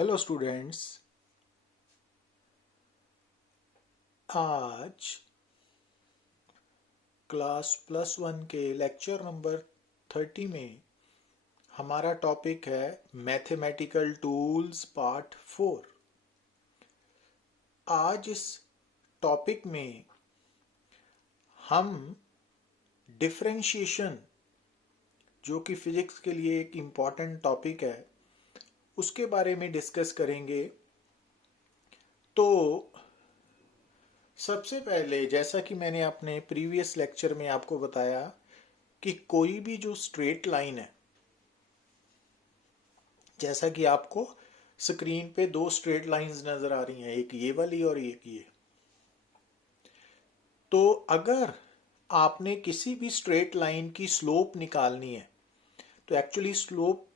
Hello students. आज class +1 के lecture number 30 में हमारा टॉपिक है मैथमेटिकल टूल्स पार्ट 4। आज इस टॉपिक में हम डिफरेंशिएशन, जो कि फिजिक्स के लिए एक इम्पॉर्टेंट टॉपिक है, उसके बारे में डिस्कस करेंगे। तो सबसे पहले, जैसा कि मैंने अपने प्रीवियस लेक्चर में आपको बताया कि कोई भी जो स्ट्रेट लाइन है, जैसा कि आपको स्क्रीन पे दो स्ट्रेट लाइंस नजर आ रही हैं, एक ये वाली और एक ये। तो अगर आपने किसी भी स्ट्रेट लाइन की स्लोप निकालनी है तो एक्चुअली स्लोप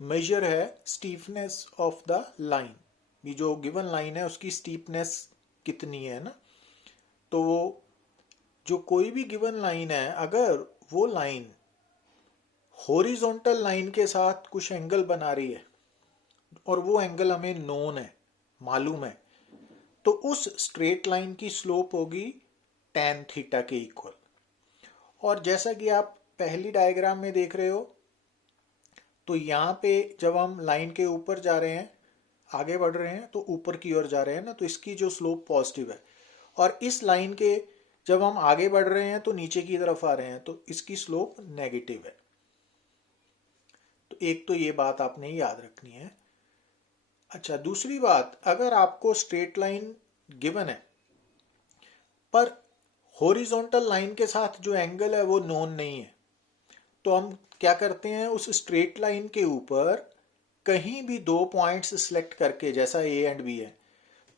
मेजर है स्टीफनेस ऑफ द लाइन। भी जो गिवन लाइन है उसकी स्टीपनेस कितनी है ना। तो जो कोई भी गिवन लाइन है, अगर वो लाइन हॉरिजॉन्टल लाइन के साथ कुछ एंगल बना रही है और वो एंगल हमें नोन है, मालूम है, तो उस स्ट्रेट लाइन की स्लोप होगी tan थीटा के इक्वल। और जैसा कि आप पहली डायग्राम में देख रहे हो, तो यहाँ पे जब हम लाइन के ऊपर जा रहे हैं, आगे बढ़ रहे हैं, तो ऊपर की ओर जा रहे हैं ना, तो इसकी जो स्लोप पॉजिटिव है। और इस लाइन के जब हम आगे बढ़ रहे हैं तो नीचे की तरफ आ रहे हैं, तो इसकी स्लोप नेगेटिव है। तो एक तो ये बात आपने याद रखनी है। अच्छा, दूसरी बात, अगर आपको स्ट्रेट लाइन गिवन है पर हॉरिजॉन्टल लाइन के साथ जो एंगल है वो नोन नहीं है, तो हम क्या करते हैं, उस स्ट्रेट लाइन के ऊपर कहीं भी दो पॉइंट्स सिलेक्ट करके, जैसा ए एंड बी है,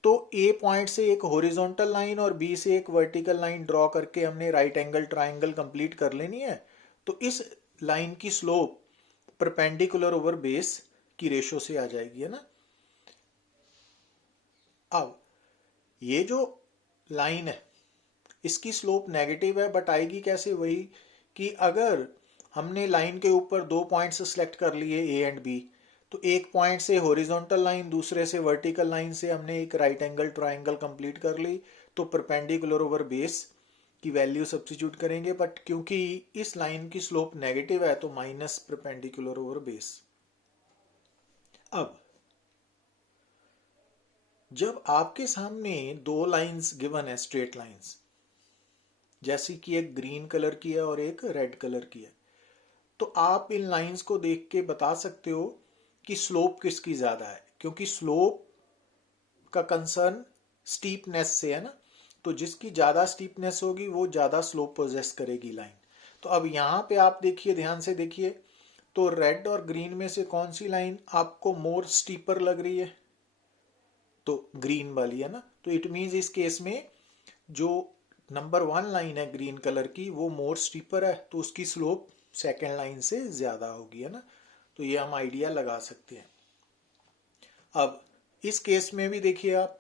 तो ए पॉइंट से एक हॉरिजॉन्टल लाइन और बी से एक वर्टिकल लाइन ड्रॉ करके हमने राइट एंगल ट्राइंगल कंप्लीट कर लेनी है। तो इस लाइन की स्लोप परपेंडिकुलर ओवर बेस की रेशो से आ जाएगी, है ना। अब ये जो लाइन है इसकी स्लोप नेगेटिव है, बट आएगी कैसे, वही कि अगर हमने लाइन के ऊपर दो पॉइंट्स सेलेक्ट कर लिए ए एंड बी, तो एक पॉइंट से हॉरिजॉन्टल लाइन, दूसरे से वर्टिकल लाइन से हमने एक राइट एंगल ट्राइंगल कंप्लीट कर ली, तो परपेंडिकुलर ओवर बेस की वैल्यू सब्स्टिट्यूट करेंगे। बट क्योंकि इस लाइन की स्लोप नेगेटिव है तो माइनस परपेंडिकुलर ओवर बेस। अब जब आपके सामने दो लाइंस गिवन है, स्ट्रेट लाइंस, जैसे कि एक ग्रीन कलर की है और एक रेड कलर की है, तो आप इन लाइंस को देख के बता सकते हो कि स्लोप किसकी ज्यादा है, क्योंकि स्लोप का कंसर्न स्टीपनेस से है ना। तो जिसकी ज्यादा स्टीपनेस होगी वो ज्यादा स्लोप पोजेस करेगी लाइन। तो अब यहाँ पे आप देखिए, ध्यान से देखिए, तो रेड और ग्रीन में से कौन सी लाइन आपको मोर स्टीपर लग रही है, तो ग्रीन वाली है ना। तो इट मीन्स इस केस में जो नंबर 1 लाइन है ग्रीन कलर की वो मोर स्टीपर है, तो उसकी स्लोप सेकेंड लाइन से ज्यादा होगी, है ना। तो ये हम आइडिया लगा सकते हैं। अब इस केस में भी देखिए आप,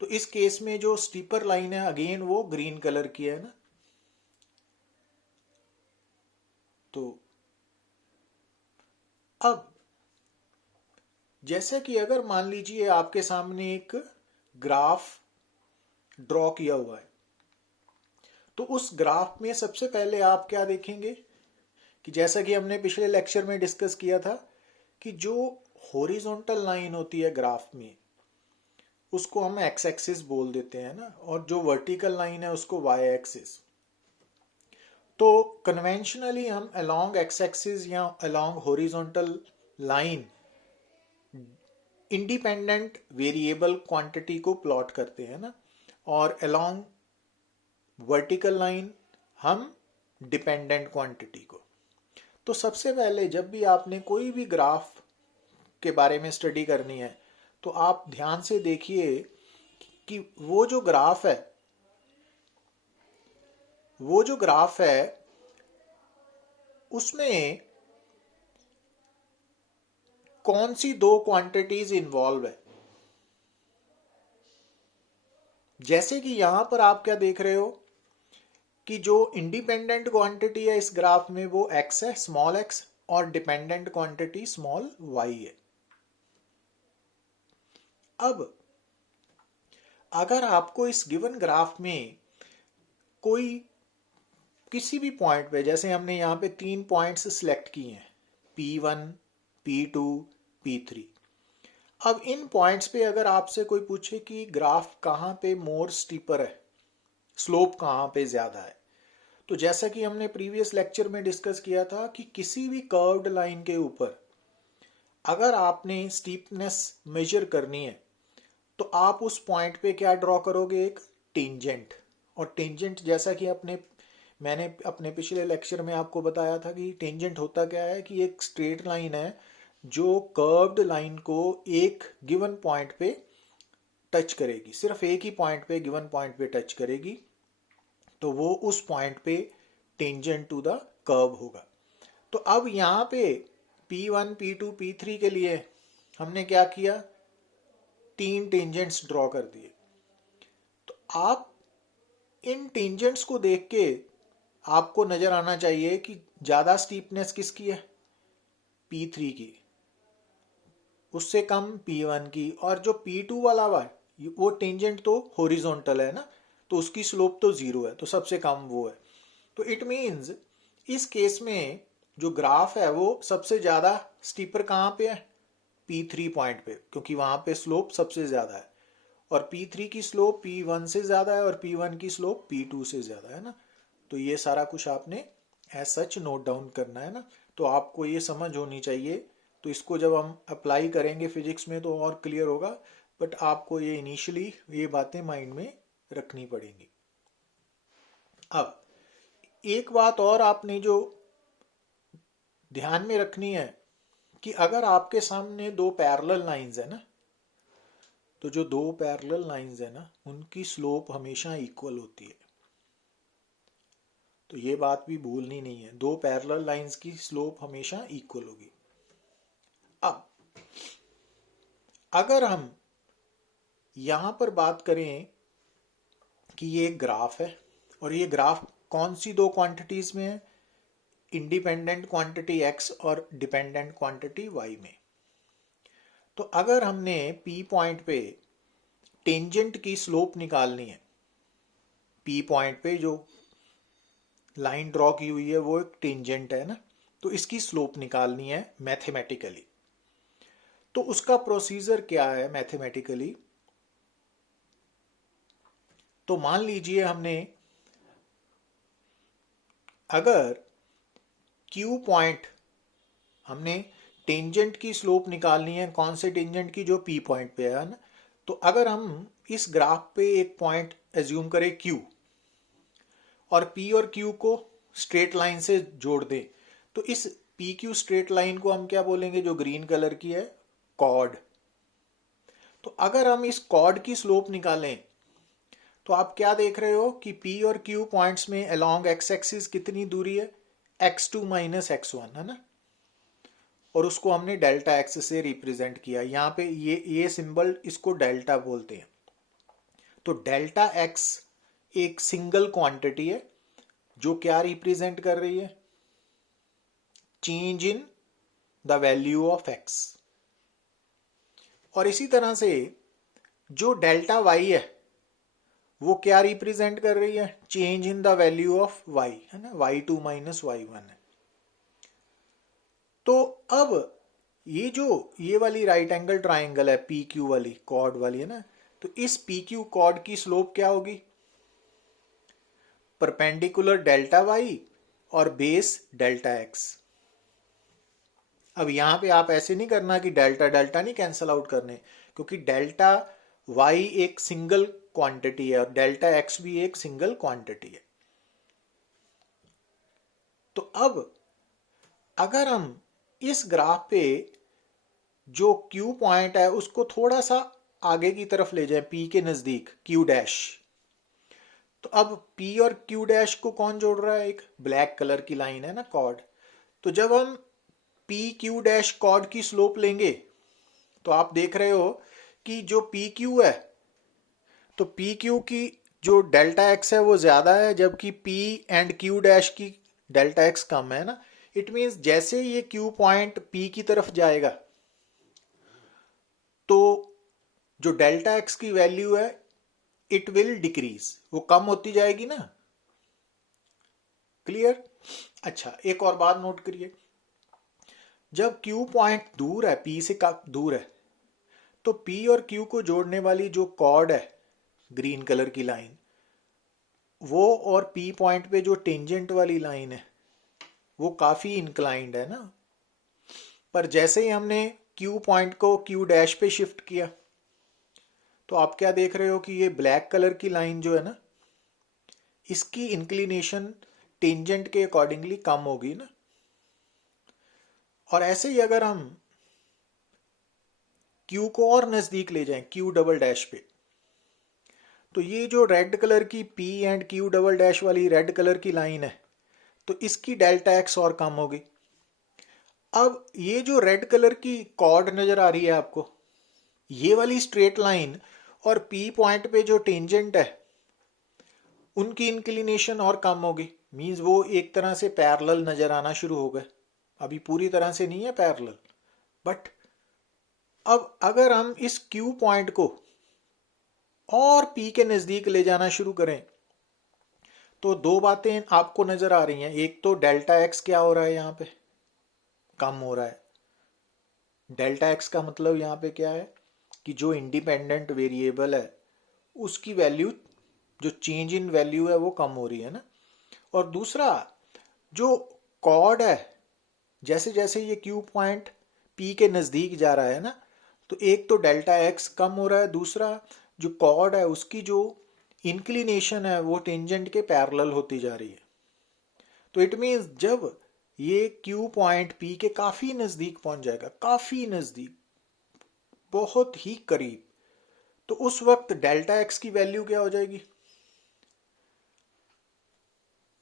तो इस केस में जो स्टीपर लाइन है अगेन वो ग्रीन कलर की है ना। तो अब जैसे कि अगर मान लीजिए आपके सामने एक ग्राफ ड्रॉ किया हुआ है, तो उस ग्राफ में सबसे पहले आप क्या देखेंगे कि जैसा कि हमने पिछले लेक्चर में डिस्कस किया था कि जो हॉरिजॉन्टल लाइन होती है ग्राफ में उसको हम एक्स एक्सिस बोल देते हैं ना, और जो वर्टिकल लाइन है उसको वाई एक्सिस। तो कन्वेंशनली हम अलोंग एक्स एक्सिस या along horizontal line independent variable quantity को प्लॉट करते हैं ना, और अलोंग वर्टिकल लाइन हम डिपेंडेंट क्वांटिटी को। तो सबसे पहले जब भी आपने कोई भी ग्राफ के बारे में स्टडी करनी है तो आप ध्यान से देखिए कि वो जो ग्राफ है उसमें कौन सी दो क्वांटिटीज इन्वॉल्व है। जैसे कि यहां पर आप क्या देख रहे हो कि जो इंडिपेंडेंट क्वांटिटी है इस ग्राफ में वो x है, स्मॉल x, और डिपेंडेंट क्वांटिटी स्मॉल y है। अब अगर आपको इस गिवन ग्राफ में कोई किसी भी पॉइंट पे, जैसे हमने यहाँ पे 3 पॉइंट्स सिलेक्ट किए हैं, P1, P2, P3। अब इन पॉइंट्स पे अगर आपसे कोई पूछे कि ग्राफ कहाँ पे मोर स्टीपर है, स्लोप कहाँ पे ज़्यादा है, तो जैसा कि हमने प्रीवियस लेक्चर में डिस्कस किया था कि किसी भी कर्व्ड लाइन के ऊपर अगर आपने स्टीपनेस मेजर करनी है तो आप उस पॉइंट पे क्या ड्रॉ करोगे, एक टेंजेंट। और टेंजेंट जैसा कि मैंने अपने पिछले लेक्चर में आपको बताया था कि टेंजेंट होता क्या है कि एक स्ट्रेट लाइन है जो कर्व्ड लाइन को एक गिवन पॉइंट पे टच करेगी, सिर्फ एक ही पॉइंट पे, गिवन पॉइंट पे टच करेगी, तो वो उस पॉइंट पे टेंजेंट टू द कर्व होगा। तो अब यहाँ पे P1, P2, P3 के लिए हमने क्या किया, 3 टेंजेंट्स ड्रॉ कर दिए। तो आप इन टेंजेंट्स को देख के आपको नजर आना चाहिए कि ज्यादा स्टीपनेस किसकी है, P3 की, उससे कम P1 की, और जो P2 वाला वो टेंजेंट तो हॉरिजॉन्टल है ना, तो उसकी स्लोप तो 0 है, तो सबसे कम वो है। तो इट मीन्स इस केस में जो ग्राफ है वो सबसे ज्यादा स्टीपर कहाँ पे है, P3 पॉइंट पे, क्योंकि वहां पे स्लोप सबसे ज्यादा है, और P3 की स्लोप P1 से ज्यादा है और P1 की स्लोप P2 से ज्यादा है ना। तो ये सारा कुछ आपने एज सच नोट डाउन करना है ना, तो आपको ये समझ होनी चाहिए। तो इसको जब हम अप्लाई करेंगे फिजिक्स में तो और क्लियर होगा, बट आपको ये इनिशियली ये बातें माइंड में रखनी पड़ेंगी। अब एक बात और आपने जो ध्यान में रखनी है कि अगर आपके सामने 2 पैरेलल लाइंस है ना, तो जो 2 पैरेलल लाइंस है ना उनकी स्लोप हमेशा इक्वल होती है। तो ये बात भी भूलनी नहीं है, 2 पैरेलल लाइंस की स्लोप हमेशा इक्वल होगी। अब अगर हम यहां पर बात करें कि ये एक ग्राफ है, और ये ग्राफ कौन सी 2 क्वांटिटीज में है, इंडिपेंडेंट क्वांटिटी x और डिपेंडेंट क्वांटिटी y में। तो अगर हमने P पॉइंट पे टेंजेंट की स्लोप निकालनी है, P पॉइंट पे जो लाइन ड्रॉ की हुई है वो एक टेंजेंट है ना, तो इसकी स्लोप निकालनी है मैथमेटिकली। तो उसका प्रोसीजर क्या है मैथमेटिकली, तो मान लीजिए हमने अगर Q पॉइंट, हमने टेंजेंट की स्लोप निकालनी है, कौन से टेंजेंट की, जो P पॉइंट पे है ना। तो अगर हम इस ग्राफ पे एक पॉइंट एज्यूम करें Q, और P और Q को स्ट्रेट लाइन से जोड़ दें, तो इस PQ स्ट्रेट लाइन को हम क्या बोलेंगे, जो ग्रीन कलर की है, कॉर्ड। तो अगर हम इस कॉर्ड की स्लोप निकालें तो आप क्या देख रहे हो कि P और Q पॉइंट्स में अलोंग x एक्सिस कितनी दूरी है, x2 माइनस x1 है ना, और उसको हमने डेल्टा x से रिप्रेजेंट किया। यहाँ पे ये सिंबल, इसको डेल्टा बोलते हैं। तो डेल्टा x एक सिंगल क्वांटिटी है जो क्या रिप्रेजेंट कर रही है, change in the value of x। और इसी तरह से जो डेल्टा y है वो क्या रिप्रेजेंट कर रही है, change in the value of y है ना, y2 माइनस y1 है। तो अब ये वाली राइट एंगल ट्राइंगल है, PQ वाली कॉर्ड वाली है ना, तो इस PQ कॉर्ड की स्लोप क्या होगी, परपेंडिकुलर डेल्टा y और बेस डेल्टा x। अब यहां पे आप ऐसे नहीं करना कि डेल्टा डेल्टा नहीं कैंसल आउट करने, क्योंकि डेल्टा y एक सिंगल क्वांटिटी है और डेल्टा x भी एक सिंगल क्वांटिटी है। तो अब अगर हम इस ग्राफ पे जो Q पॉइंट है उसको थोड़ा सा आगे की तरफ ले जाए, P के नजदीक, Q डैश, तो अब P और Q डैश को कौन जोड़ रहा है, एक ब्लैक कलर की लाइन है ना, कॉर्ड। तो जब हम P Q डैश कॉर्ड की स्लोप लेंगे तो आप देख रहे हो कि जो PQ है, तो PQ की जो डेल्टा x है वो ज्यादा है, जबकि P एंड Q डैश की डेल्टा x कम है ना। इट मीन्स जैसे ये Q पॉइंट P की तरफ जाएगा तो जो डेल्टा एक्स की वैल्यू है इट विल डिक्रीज, वो कम होती जाएगी ना। क्लियर? अच्छा, एक और बात नोट करिए, जब Q पॉइंट दूर है, P से दूर है, तो P और Q को जोड़ने वाली जो कॉर्ड है ग्रीन कलर की लाइन, वो और P पॉइंट पे जो टेंजेंट वाली लाइन है वो काफी इंक्लाइंड है ना। पर जैसे ही हमने Q पॉइंट को Q डैश पे शिफ्ट किया तो आप क्या देख रहे हो कि ये ब्लैक कलर की लाइन जो है ना, इसकी इंक्लिनेशन टेंजेंट के अकॉर्डिंगली कम होगी ना। और ऐसे ही अगर हम Q को और नजदीक ले जाएं Q डबल डैश पे, तो ये जो रेड कलर की P and Q double dash वाली रेड कलर की लाइन है, तो इसकी डेल्टा एक्स और कम होगी। अब ये जो रेड कलर की कॉर्ड नजर आ रही है आपको, ये वाली स्ट्रेट लाइन और P पॉइंट पे जो टेंजेंट है उनकी इंक्लिनेशन और कम होगी। मींस वो एक तरह से पैरेलल नजर आना शुरू हो गए। अभी पूरी तरह से नहीं है पैरेलल, बट अब अगर हम इस Q पॉइंट को और P के नजदीक ले जाना शुरू करें तो दो बातें आपको नजर आ रही हैं। एक तो डेल्टा एक्स क्या हो रहा है, यहाँ पे कम हो रहा है। डेल्टा एक्स का मतलब यहाँ पे क्या है कि जो इंडिपेंडेंट वेरिएबल है उसकी वैल्यू, जो चेंज इन वैल्यू है वो कम हो रही है ना। और दूसरा, जो कॉर्ड है, जैसे जैसे ये Q पॉइंट P के नज़दीक जा रहा है ना, तो एक तो डेल्टा एक्स कम हो रहा है, दूसरा जो कॉर्ड है उसकी जो इंक्लिनेशन है वो टेंजेंट के पैरेलल होती जा रही है। तो इट मीन्स जब ये Q पॉइंट P के काफ़ी नज़दीक पहुंच जाएगा, काफ़ी नज़दीक, बहुत ही करीब, तो उस वक्त डेल्टा एक्स की वैल्यू क्या हो जाएगी?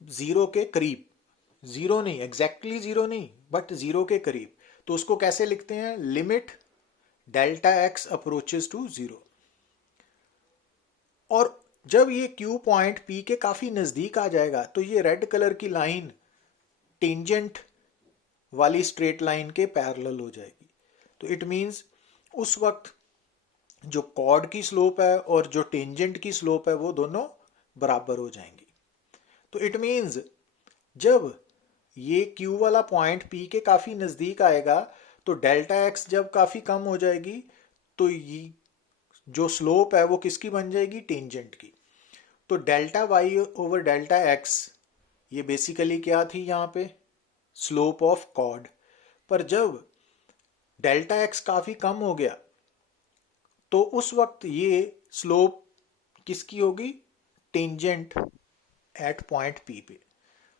जीरो के करीब। जीरो नहीं, एग्जैक्टली जीरो नहीं, बट जीरो के करीब। तो उसको कैसे लिखते हैं? Limit delta X approaches to zero. और जब ये Q पॉइंट P के काफी नजदीक आ जाएगा तो ये रेड कलर की लाइन टेंजेंट वाली स्ट्रेट लाइन के पैरेलल हो जाएगी। तो इट मींस उस वक्त जो कॉर्ड की स्लोप है और जो टेंजेंट की स्लोप है वो दोनों बराबर हो जाएंगी। तो इट मींस जब ये Q वाला पॉइंट P के काफी नजदीक आएगा तो डेल्टा एक्स जब काफी कम हो जाएगी तो ये जो स्लोप है वो किसकी बन जाएगी? टेंजेंट की। तो delta Y over delta X ये बेसिकली क्या थी यहाँ पे? Slope of chord. पर जब डेल्टा एक्स काफी कम हो गया तो उस वक्त ये स्लोप किसकी होगी? टेंजेंट एट पॉइंट P पे,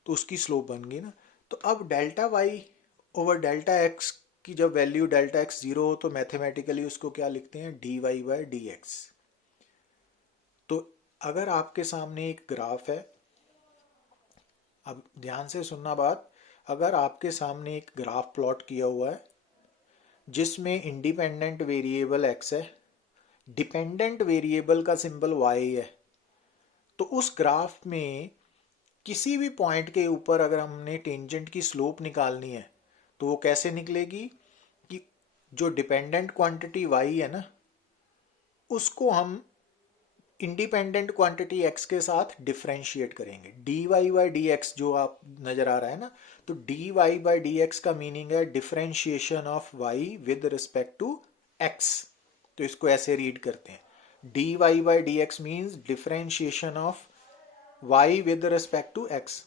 तो उसकी स्लोप बन गई ना। तो अब delta Y over delta X की जब वैल्यू डेल्टा एक्स जीरो हो तो मैथमेटिकली उसको क्या लिखते हैं? D Y by D X. तो अगर आपके सामने एक ग्राफ है, अब ध्यान से सुनना बात, अगर आपके सामने एक ग्राफ प्लॉट किया हुआ है जिसमें इंडिपेंडेंट वेरिएबल x है, डिपेंडेंट वेरिएबल का सिंबल y है, तो उस ग्राफ में किसी भी पॉइंट के ऊपर अगर हमने टेंजेंट की स्लोप निकालनी है तो वो कैसे निकलेगी कि जो डिपेंडेंट क्वांटिटी y है ना, उसको हम इंडिपेंडेंट क्वांटिटी x के साथ डिफरेंशिएट करेंगे। dy बाई डी एक्स जो आप नजर आ रहा है ना, तो dy बाई डी एक्स का मीनिंग है differentiation of y with respect to x। तो इसको ऐसे रीड करते हैं, dy by D X means differentiation of y with respect to x,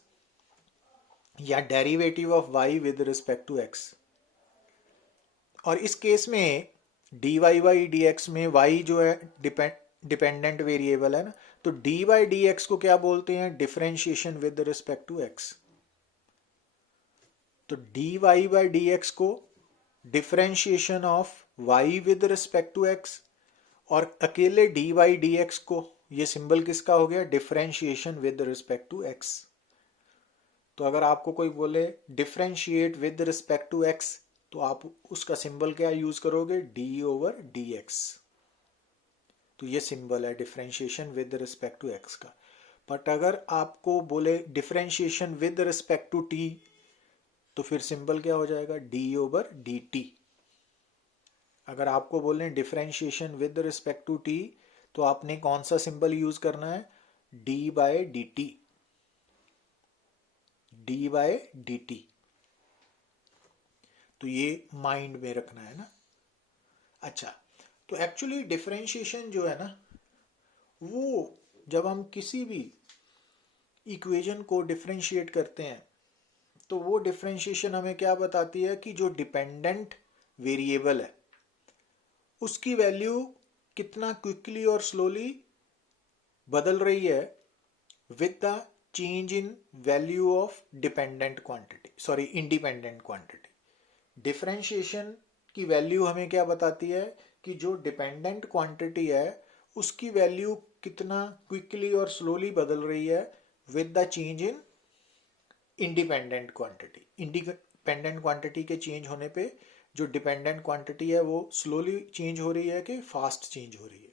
या derivative of y with respect to x। और इस केस में dy बाई डी एक्स में y जो है डिपेंडेंट वेरिएबल है ना, तो डी बाई डी एक्स को क्या बोलते हैं? Differentiation with respect to X. तो D Y by D X को differentiation of y with respect to x, और अकेले डी वाई डी एक्स को ये सिंबल किसका हो गया? Differentiation with respect to x। तो अगर आपको कोई बोले differentiate with respect to x, तो आप उसका सिंबल क्या यूज करोगे? d over D X. तो ये सिंबल है differentiation with respect to x का। बट अगर आपको बोले differentiation with respect to t, तो फिर सिंबल क्या हो जाएगा? d over dt। अगर आपको बोलें differentiation with respect to T, तो आपने कौन सा सिंबल यूज करना है? D by D T, D by D T. तो ये माइंड में रखना है ना। अच्छा, तो एक्चुअली डिफरेंशिएशन जो है ना, वो जब हम किसी भी इक्वेशन को डिफरेंशिएट करते हैं तो वो डिफरेंशिएशन हमें क्या बताती है कि जो डिपेंडेंट वेरिएबल है उसकी वैल्यू कितना क्विकली और स्लोली बदल रही है with the change in value of dependent quantity, sorry independent quantity. Differentiation की वैल्यू हमें क्या बताती है कि जो डिपेंडेंट क्वांटिटी है उसकी वैल्यू कितना क्विकली और स्लोली बदल रही है with the change in independent quantity. Independent quantity के चेंज होने पे जो डिपेंडेंट क्वांटिटी है वो स्लोली चेंज हो रही है कि फास्ट चेंज हो रही है।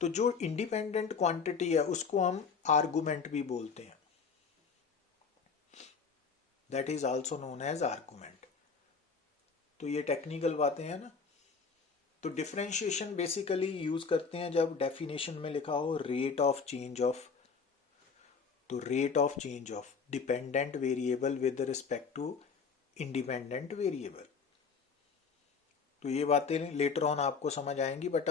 तो जो इंडिपेंडेंट क्वांटिटी है उसको हम आर्गुमेंट भी बोलते हैं, that is also known as argument. तो ये टेक्निकल बातें हैं ना। तो डिफरेंशिएशन बेसिकली यूज करते हैं जब डेफिनेशन में लिखा हो रेट ऑफ चेंज ऑफ, तो rate of change of dependent variable with respect to independent variable. तो ये बातें लेटर ऑन आपको समझ आएंगी, बट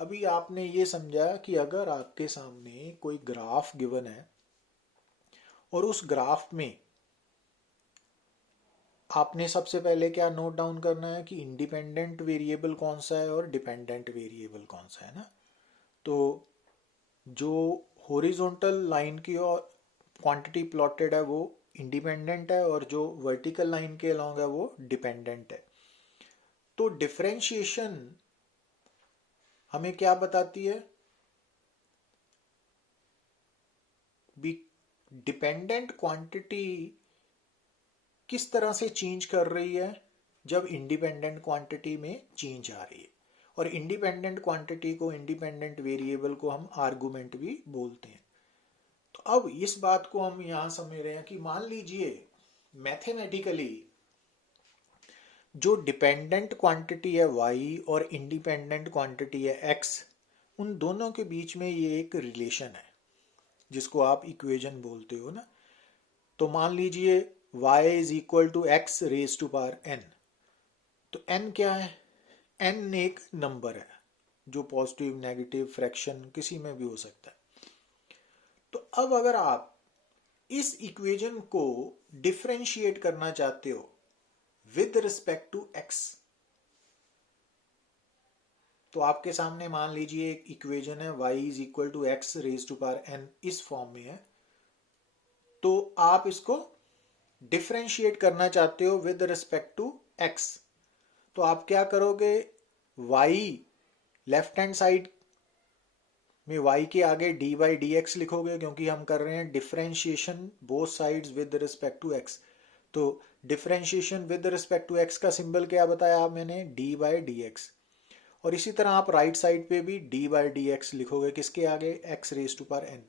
अभी आपने ये समझा कि अगर आपके सामने कोई ग्राफ गिवन है और उस ग्राफ में आपने सबसे पहले क्या नोट डाउन करना है कि इंडिपेंडेंट वेरिएबल कौन सा है और डिपेंडेंट वेरिएबल कौन सा है ना। तो जो हॉरिजॉन्टल लाइन की और क्वांटिटी प्लॉटेड है वो इंडिपेंडेंट है और जो वर्टिकल लाइन के अलॉन्ग है वो डिपेंडेंट है। तो डिफरेंशिएशन हमें क्या बताती है? डिपेंडेंट क्वांटिटी किस तरह से चेंज कर रही है जब इंडिपेंडेंट क्वांटिटी में चेंज आ रही है। और इंडिपेंडेंट क्वांटिटी को, इंडिपेंडेंट वेरिएबल को हम आर्गुमेंट भी बोलते हैं। तो अब इस बात को हम यहां समझ रहे हैं कि मान लीजिए मैथमेटिकली जो डिपेंडेंट क्वांटिटी है y और इंडिपेंडेंट क्वांटिटी है x, उन दोनों के बीच में ये एक रिलेशन है जिसको आप इक्वेशन बोलते हो ना। तो मान लीजिए y is equal to X raise to power n। तो n क्या है? n एक नंबर है जो पॉजिटिव, नेगेटिव, फ्रैक्शन किसी में भी हो सकता है। तो अब अगर आप इस इक्वेशन को डिफरेंशिएट करना चाहते हो विद रिस्पेक्ट टू x, तो आपके सामने मान लीजिए एक इक्वेशन है y is equal to X raise to power n, इस फॉर्म में है। तो आप इसको डिफरेंशिएट करना चाहते हो विद रिस्पेक्ट टू x, तो आप क्या करोगे? y लेफ्ट हैंड साइड में y के आगे dy dx लिखोगे, क्योंकि हम कर रहे हैं differentiation both sides with respect to x। तो differentiation with respect to x का सिंबल क्या बताया मैंने? D by D X. और इसी तरह आप राइट साइड पे भी डी बाई डी एक्स लिखोगे, किसके आगे? x raise to power n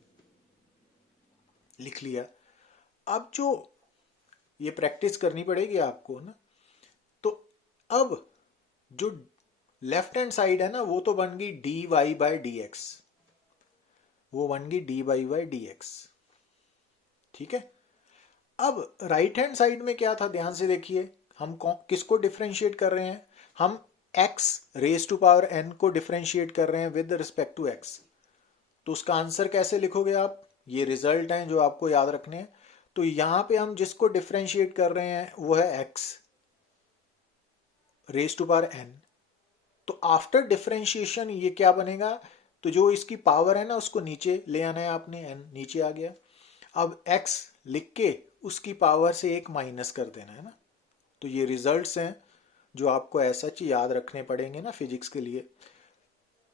लिख लिया। अब जो ये प्रैक्टिस करनी पड़ेगी आपको ना, तो अब जो लेफ्ट हैंड साइड है ना वो तो बन गई D Y by D X, वो बन गई D Y by D X, ठीक है। अब राइट हैंड साइड में क्या था? ध्यान से देखिए, हम किसको डिफरेंशिएट कर रहे हैं? हम x raise to power n को डिफरेंशिएट कर रहे हैं विद रिस्पेक्ट टू x। तो उसका आंसर कैसे लिखोगे आप? ये रिजल्ट हैं जो आपको याद रखने हैं। तो यहां पे हम जिसको डिफरेंशिएट कर रहे हैं वो है x raise to power n। तो आफ्टर डिफरेंशिएशन ये क्या बनेगा? तो जो इसकी पावर है ना उसको नीचे ले आना है आपने, n नीचे आ गया। अब x लिख के उसकी पावर से एक माइनस कर देना है ना। तो ये रिजल्ट्स हैं जो आपको ऐसा ही याद रखने पड़ेंगे ना फिजिक्स के लिए।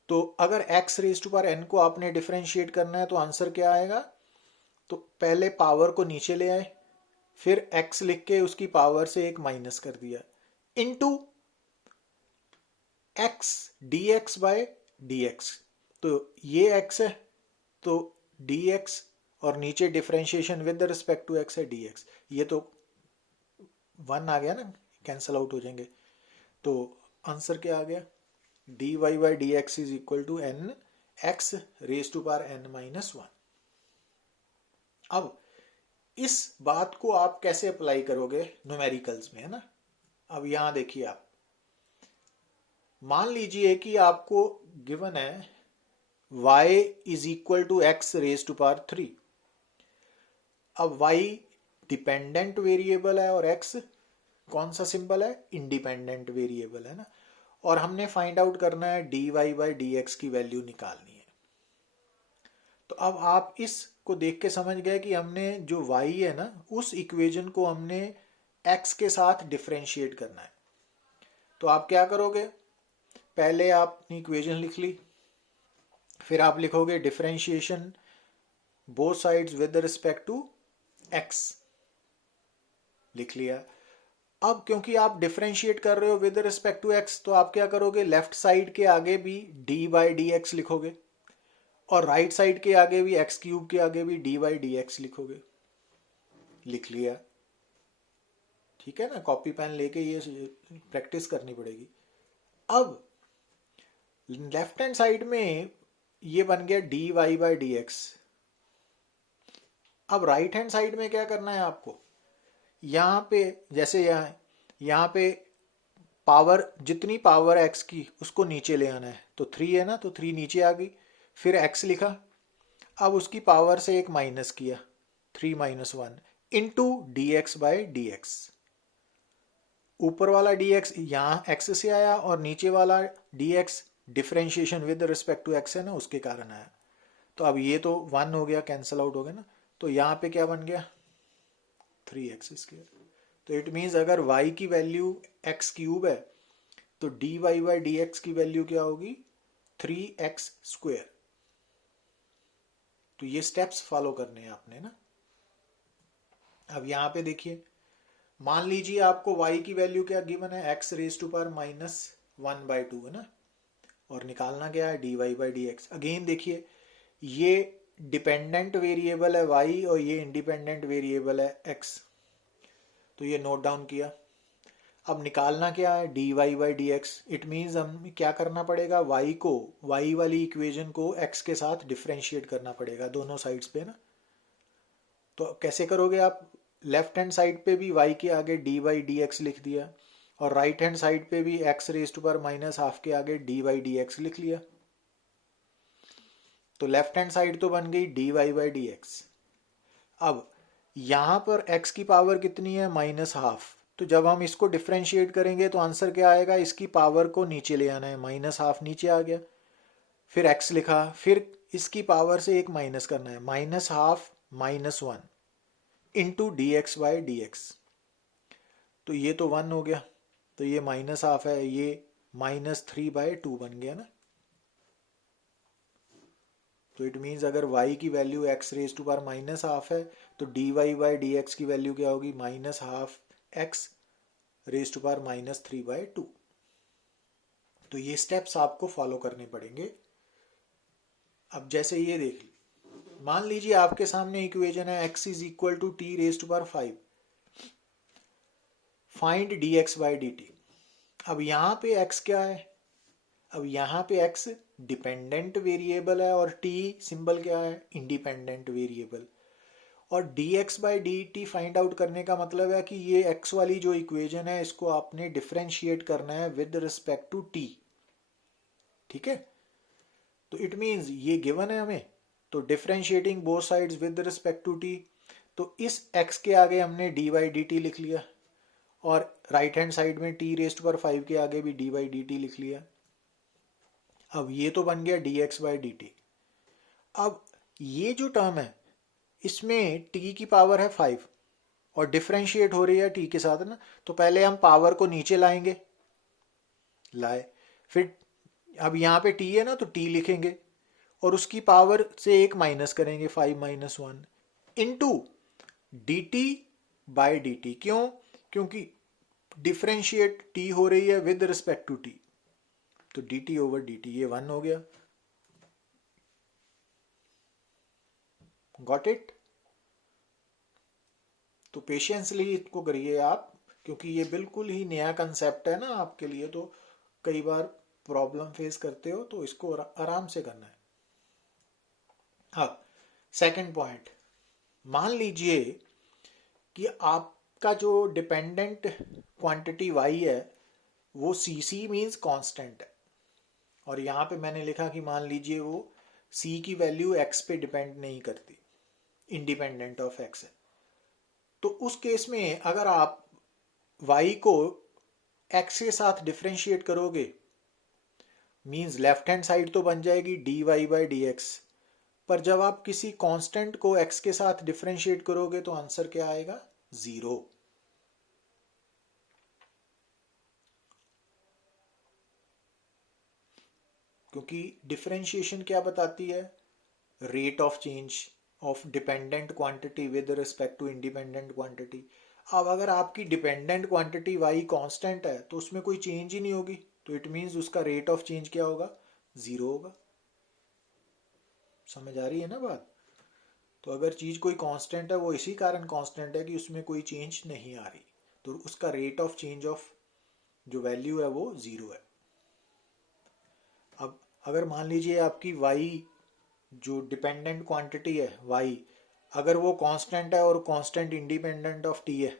तो अगर x raise to power n को आपने डिफरेंशिएट करना है तो आंसर क्या आएगा? तो पहले पावर को नीचे ले आए, फिर x लिख के उसकी पावर से एक माइनस कर दिया, into x dx by dx। तो ये x है तो dx और नीचे differentiation with respect to x है dx। ये तो 1 आ गया ना, कैंसल आउट हो जाएंगे। तो आंसर क्या आ गया, dy by D X is equal to N X raise to power n minus 1। अब इस बात को आप कैसे अप्लाई करोगे न्यूमेरिकल्स में, है ना। अब यहां देखिए, आप मान लीजिए कि आपको गिवन है y is equal to X raise to power 3। अब y डिपेंडेंट वेरिएबल है और x कौन सा सिंबल है, इंडिपेंडेंट वेरिएबल है ना। और हमने फाइंड आउट करना है dy बाई डी एक्स की वैल्यू निकालनी है। तो अब आप इसको देख के समझ गए कि हमने जो y है ना, उस इक्वेशन को हमने x के साथ डिफरेंशिएट करना है। तो आप क्या करोगे, पहले आपने इक्वेशन लिख ली, फिर आप लिखोगे differentiation both sides with respect to x, लिख लिया। अब क्योंकि आप डिफरेंशिएट कर रहे हो विद रिस्पेक्ट टू x, तो आप क्या करोगे, लेफ्ट साइड के आगे भी d बाई डी एक्स लिखोगे और राइट साइड के आगे भी x क्यूब के आगे भी d बाई डी एक्स लिखोगे, लिख लिया। ठीक है ना, कॉपी पेन लेके ये प्रैक्टिस करनी पड़ेगी। अब लेफ्ट हैंड साइड में ये बन गया dy बाई डी एक्स। अब राइट हैंड साइड में क्या करना है आपको, यहाँ पे जैसे यहाँ पे पावर, जितनी पावर x की उसको नीचे ले आना है। तो 3 है ना, तो 3 नीचे आ गई, फिर x लिखा, अब उसकी पावर से एक माइनस किया, 3 minus 1 into D X by D x. ऊपर वाला dx यहाँ x से आया और नीचे वाला dx differentiation with respect to x है ना, उसके कारण आया। तो अब ये तो 1 हो गया, कैंसिल आउट हो गया ना। तो यहाँ पे क्या बन गया, 3x स्क्वायर। तो इट मीन्स अगर y की वैल्यू x क्यूब है तो dy बाई डी एक्स की वैल्यू क्या होगी, 3x स्क्वायर। तो ये स्टेप्स फॉलो करने हैं आपने ना। अब यहाँ पे देखिए, मान लीजिए आपको y की वैल्यू क्या गिवन है, x raise to power minus 1 by 2 है ना, और निकालना क्या है, dy by D X. Again देखिए, ये डिपेंडेंट वेरिएबल है y और ये इंडिपेंडेंट वेरिएबल है x, तो ये नोट डाउन किया। अब निकालना क्या है, dy by D x. It means हम क्या करना पड़ेगा, y वाली इक्वेशन को x के साथ डिफरेंशिएट करना पड़ेगा दोनों साइड्स पे ना। तो कैसे करोगे आप, लेफ्ट हैंड साइड पे भी y के आगे dy बाई डी एक्स लिख दिया और राइट हैंड साइड पे भी x raise to power minus half के आगे dy बाई डी एक्स लिख लिया। तो लेफ्ट हैंड साइड तो बन गई dy बाई डी एक्स। अब यहां पर x की पावर कितनी है, माइनस हाफ। तो जब हम इसको डिफरेंशिएट करेंगे तो आंसर क्या आएगा, इसकी पावर को नीचे ले आना है, माइनस हाफ नीचे आ गया, फिर x लिखा, फिर इसकी पावर से एक माइनस करना है, minus half minus 1 into D X by D X. तो ये तो 1 हो गया, तो ये माइनस हाफ है, ये माइनस 3 बाई 2 बन गया ना। तो इट मीन्स अगर y की value x raise to power minus half है तो dy बाई डी एक्स की वैल्यू क्या होगी, minus half x raise to power minus 3 by 2। तो ये स्टेप्स आपको फॉलो करने पड़ेंगे। अब जैसे ये देख ली, मान लीजिए आपके सामने इक्वेशन है x is equal to T raise to power 5, find D X by D T. अब यहाँ पे x क्या है, अब यहाँ पे x डिपेंडेंट वेरिएबल है और t सिंबल क्या है, इंडिपेंडेंट वेरिएबल। और dx by D T find out करने का मतलब है कि ये x वाली जो इक्वेशन है इसको आपने डिफरेंशिएट करना है विद रिस्पेक्ट टू t। ठीक है, तो इट मीन्स ये गिवन है हमें, तो differentiating both sides with respect to t। तो इस x के आगे हमने डी बाई डी टी लिख लिया और राइट हैंड साइड में t रेज टू पावर 5 के आगे भी डी बाई डी टी लिख लिया। अब ये तो बन गया dx बाई डी टी। अब ये जो टर्म है इसमें t की पावर है 5 और डिफरेंशिएट हो रही है t के साथ ना, तो पहले हम पावर को नीचे लाएंगे, लाए, फिर अब यहाँ पे t है ना तो t लिखेंगे और उसकी पावर से एक माइनस करेंगे, 5 minus 1 into D T by D T. क्यों, क्योंकि डिफरेंशिएट t हो रही है विद रिस्पेक्ट टू t, तो D T over D T, ये 1 हो गया। Got it. तो पेशेंसली इसको करिए आप, क्योंकि ये बिल्कुल ही नया कंसेप्ट है ना आपके लिए, तो कई बार प्रॉब्लम फेस करते हो, तो इसको आराम से करना है। अब सेकंड पॉइंट, मान लीजिए कि आपका जो डिपेंडेंट क्वांटिटी y है वो सी, सी मीन्स कांस्टेंट है, और यहाँ पे मैंने लिखा कि मान लीजिए वो c की वैल्यू x पे डिपेंड नहीं करती, इंडिपेंडेंट ऑफ x है। तो उस केस में अगर आप y को x के साथ डिफ्रेंशिएट करोगे, मीन्स लेफ्ट हैंड साइड तो बन जाएगी dy बाई डी एक्स, पर जब आप किसी कांस्टेंट को x के साथ डिफ्रेंशिएट करोगे तो आंसर क्या आएगा? 0। क्योंकि डिफरेंशिएशन क्या बताती है? Rate of change of dependent quantity with respect to independent quantity. अब अगर आपकी डिपेंडेंट क्वांटिटी y कांस्टेंट है तो उसमें कोई चेंज ही नहीं होगी, तो इट मीन्स उसका रेट ऑफ चेंज क्या होगा? 0 होगा। समझ आ रही है ना बात? तो अगर चीज कोई कांस्टेंट है वो इसी कारण कांस्टेंट है कि उसमें कोई चेंज नहीं आ रही, तो उसका रेट ऑफ चेंज ऑफ जो वैल्यू है वो 0 है। अब अगर मान लीजिए आपकी y जो डिपेंडेंट क्वांटिटी है y, अगर वो कांस्टेंट है और कांस्टेंट इंडिपेंडेंट ऑफ t है,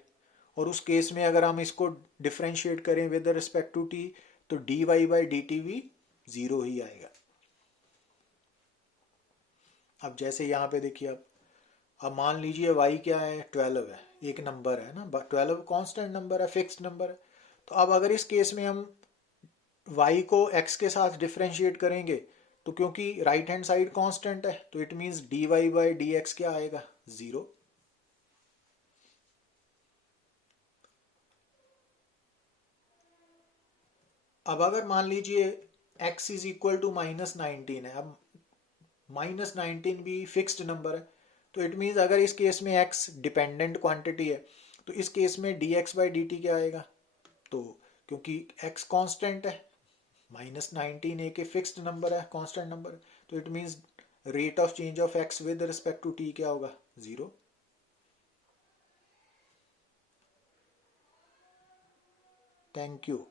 और उस केस में अगर हम इसको डिफरेंशिएट करें विद रिस्पेक्ट टू t, तो dy बाई डी टी भी 0 ही आएगा। अब जैसे यहाँ पे देखिए, अब मान लीजिए y क्या है? 12 है, एक नंबर है ना, 12 कांस्टेंट नंबर है, फिक्स्ड नंबर है। तो अब अगर इस केस में हम y को x के साथ डिफरेंशिएट करेंगे, तो क्योंकि राइट हैंड साइड कांस्टेंट है तो it means dy by D x क्या आएगा? 0। अब अगर मान लीजिए x इज इक्वल टू -19 है, अब -19 भी फिक्स्ड नंबर है, तो इट मीन्स अगर इस केस में x डिपेंडेंट क्वांटिटी है तो इस केस में dx बाई डी टी क्या आएगा? तो क्योंकि x कांस्टेंट है, -19 एक फिक्स्ड नंबर है, कांस्टेंट नंबर है, तो it means rate of change of x with respect to t क्या होगा? 0। Thank you.